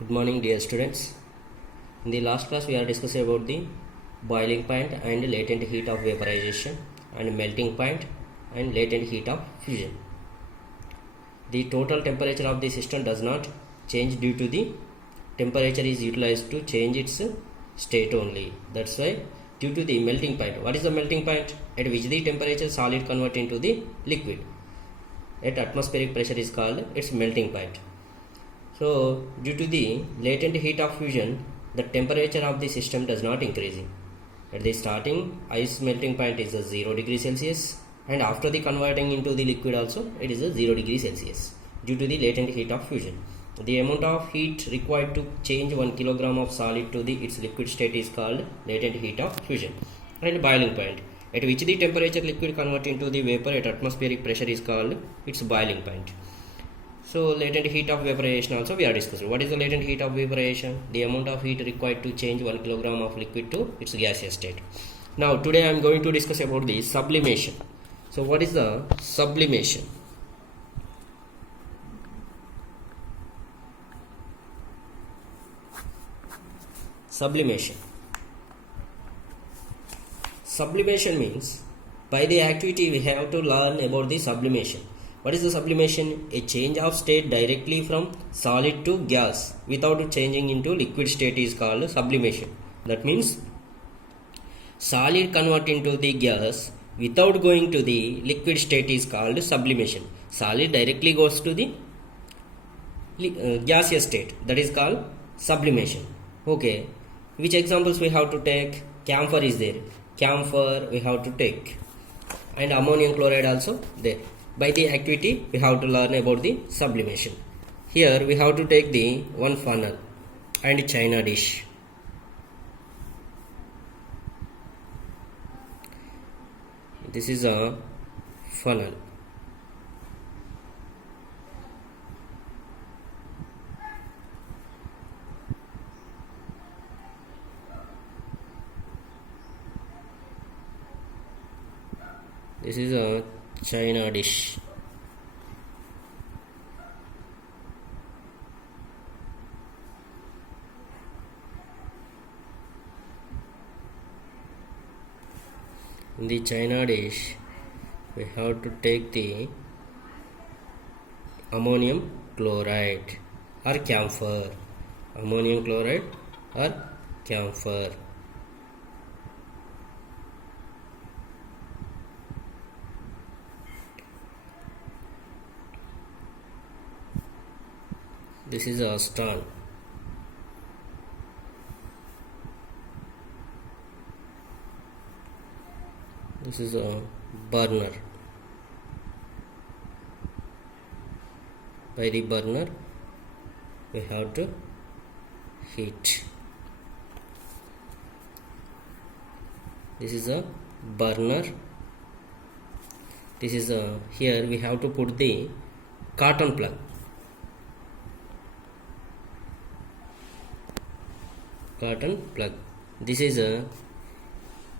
Good morning, dear students. In the last class, we are discussing about the boiling point and latent heat of vaporization, and melting point and latent heat of fusion. The total temperature of the system does not change due to the temperature is utilized to change its state only. That's why due to the melting point. What is the melting point? At which the temperature solid convert into the liquid. At atmospheric pressure is called its melting point. So, due to the latent heat of fusion, the temperature of the system does not increase. At the starting, ice melting point is a 0 degree Celsius, and after the converting into the liquid also, it is a 0 degree Celsius due to the latent heat of fusion. The amount of heat required to change 1 kilogram of solid to its liquid state is called latent heat of fusion. And boiling point, at which the temperature liquid convert into the vapor at atmospheric pressure is called its boiling point. So latent heat of vaporization also we are discussing. What is the latent heat of vaporization? The amount of heat required to change 1 kilogram of liquid to its gaseous state. Now today I am going to discuss about the sublimation. So what is the sublimation? Sublimation. Sublimation means by the activity we have to learn about the sublimation. What is the sublimation? A change of state directly from solid to gas without changing into liquid state is called sublimation. That means solid convert into the gas without going to the liquid state is called sublimation. Solid directly goes to the gaseous state, that is called sublimation. Okay, which examples we have to take? Camphor is there. Camphor we have to take, and ammonium chloride also there. By the activity we have to learn about the sublimation. Here we have to take the one funnel and china dish. This is a funnel. This is a china dish. In the china dish, we have to take the ammonium chloride or camphor. Ammonium chloride or camphor. This is a stand. This is a burner. By the burner, we have to heat. This is a burner. This is a, here we have to put the cotton plug. Cotton plug. This is a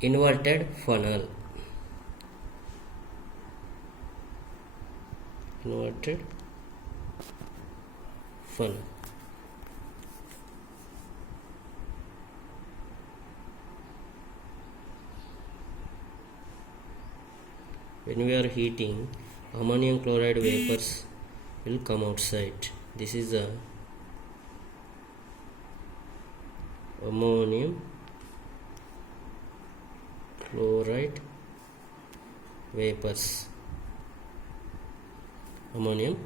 inverted funnel. Inverted funnel. When we are heating, ammonium chloride vapors will come outside. This is a ammonium chloride vapors. Ammonium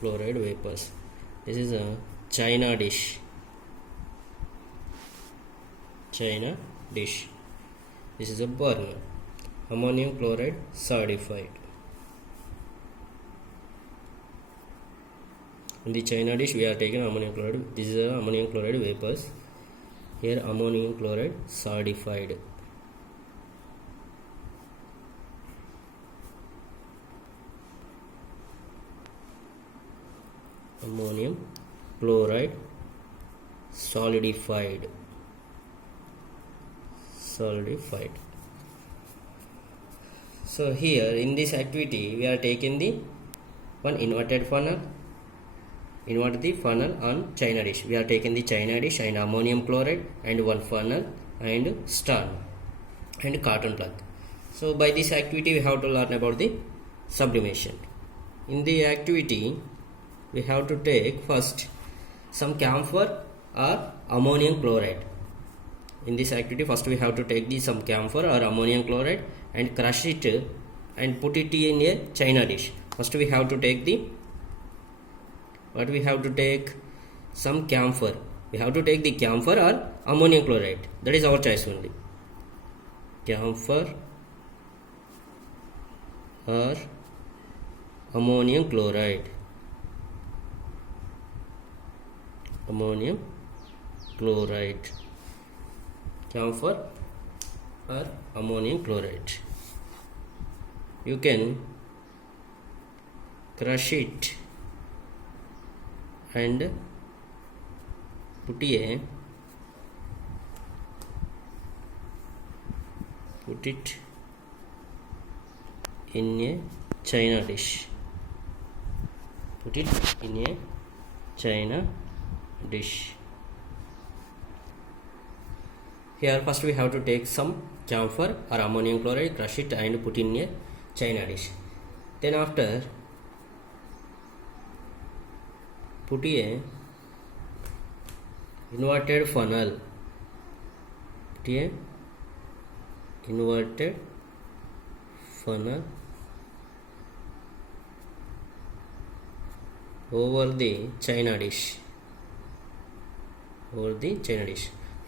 chloride vapors. This is a china dish. China dish. This is a burner. Ammonium chloride solidified. In the china dish, we are taking ammonium chloride. This is a ammonium chloride vapors. Here ammonium chloride solidified. Ammonium chloride solidified. So here in this activity we are taking the one inverted funnel invert the funnel on china dish. We are taking the china dish and ammonium chloride and one funnel and stand and cotton plug. So by this activity we have to learn about the sublimation. In the activity we have to take first some camphor or ammonium chloride. In this activity first we have to take the some camphor or ammonium chloride and crush it and put it in a china dish. First we have to take some camphor. We have to take the camphor or ammonium chloride. That is our choice only. Camphor or ammonium chloride. Ammonium chloride. Camphor or ammonium chloride. You can crush it and put it in a china dish. Put it in a china dish. Here first we have to take some camphor or ammonium chloride, crush it and put in a china dish. Then after put a inverted funnel. Put a inverted funnel over the china dish.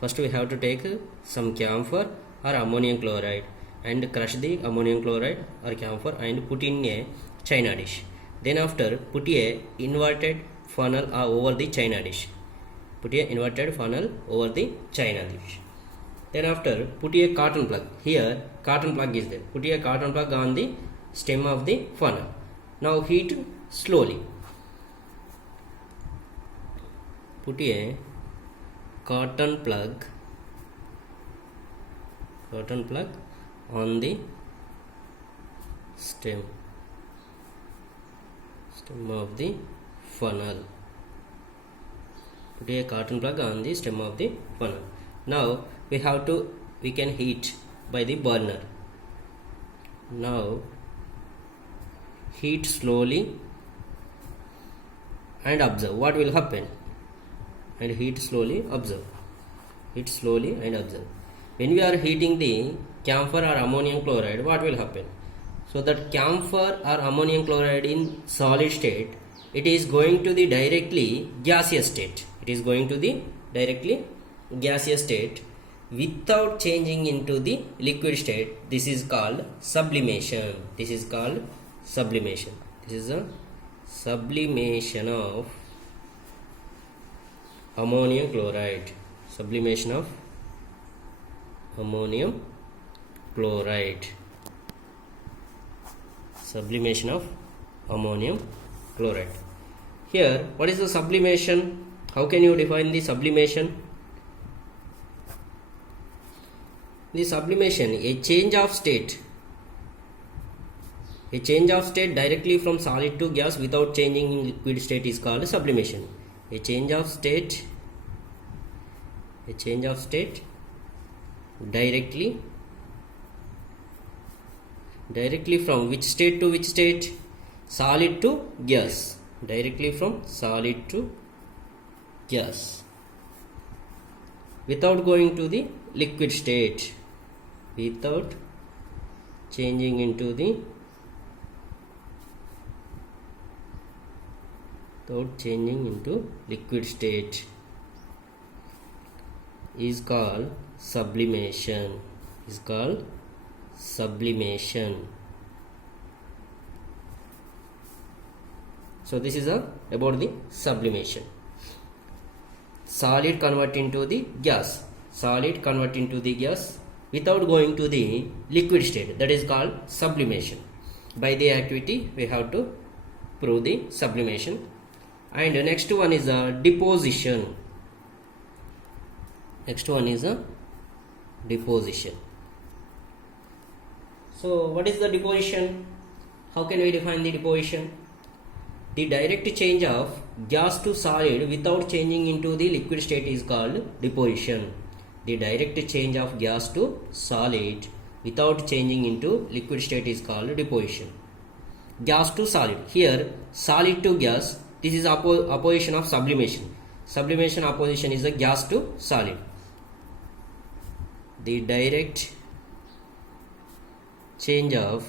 First we have to take some camphor or ammonium chloride and crush the ammonium chloride or camphor and put in a china dish. Then after put a inverted funnel over the china dish. Then after put a cotton plug. Here cotton plug is there. Put a cotton plug on the stem of the funnel. Now heat slowly. Put a cotton plug on the stem of the funnel. Put a cotton plug on the stem of the funnel. Now we can heat by the burner. Now heat slowly and observe what will happen. And heat slowly, observe. When we are heating the camphor or ammonium chloride, what will happen? So that camphor or ammonium chloride in solid state, it is going to the directly gaseous state. Without changing into the liquid state. This is called sublimation. This is a sublimation of ammonium chloride. Here, what is the sublimation? How can you define the sublimation? The sublimation, a change of state directly from solid to gas without changing in liquid state is called sublimation. A change of state directly from which state to which state? Solid to gas. Directly from solid to gas without going to the liquid state, without changing into the liquid state is called sublimation. So this is about the sublimation. Solid convert into the gas without going to the liquid state, that is called sublimation. By the activity we have to prove the sublimation. And the next one is deposition. So what is the deposition? How can we define the deposition? The direct change of gas to solid without changing into the liquid state is called deposition. The direct change of gas to solid without changing into liquid state is called deposition. Gas to solid. Here solid to gas, this is opposition of sublimation. Sublimation opposition is a gas to solid. The direct change of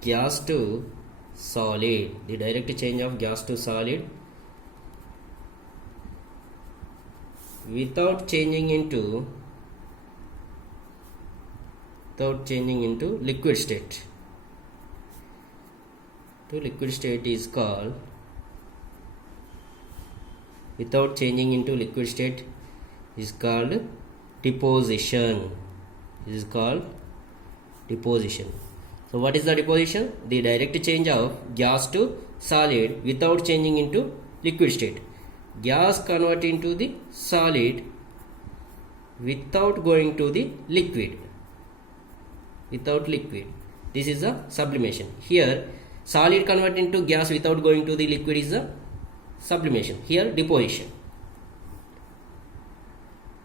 gas to solid, the direct change of gas to solid without changing into liquid state to liquid state is called, without changing into liquid state is called deposition. This is called deposition. So what is the deposition? The direct change of gas to solid without changing into liquid state. Gas convert into the solid without going to the liquid. This is the sublimation. Here solid convert into gas without going to the liquid is the sublimation. Here deposition.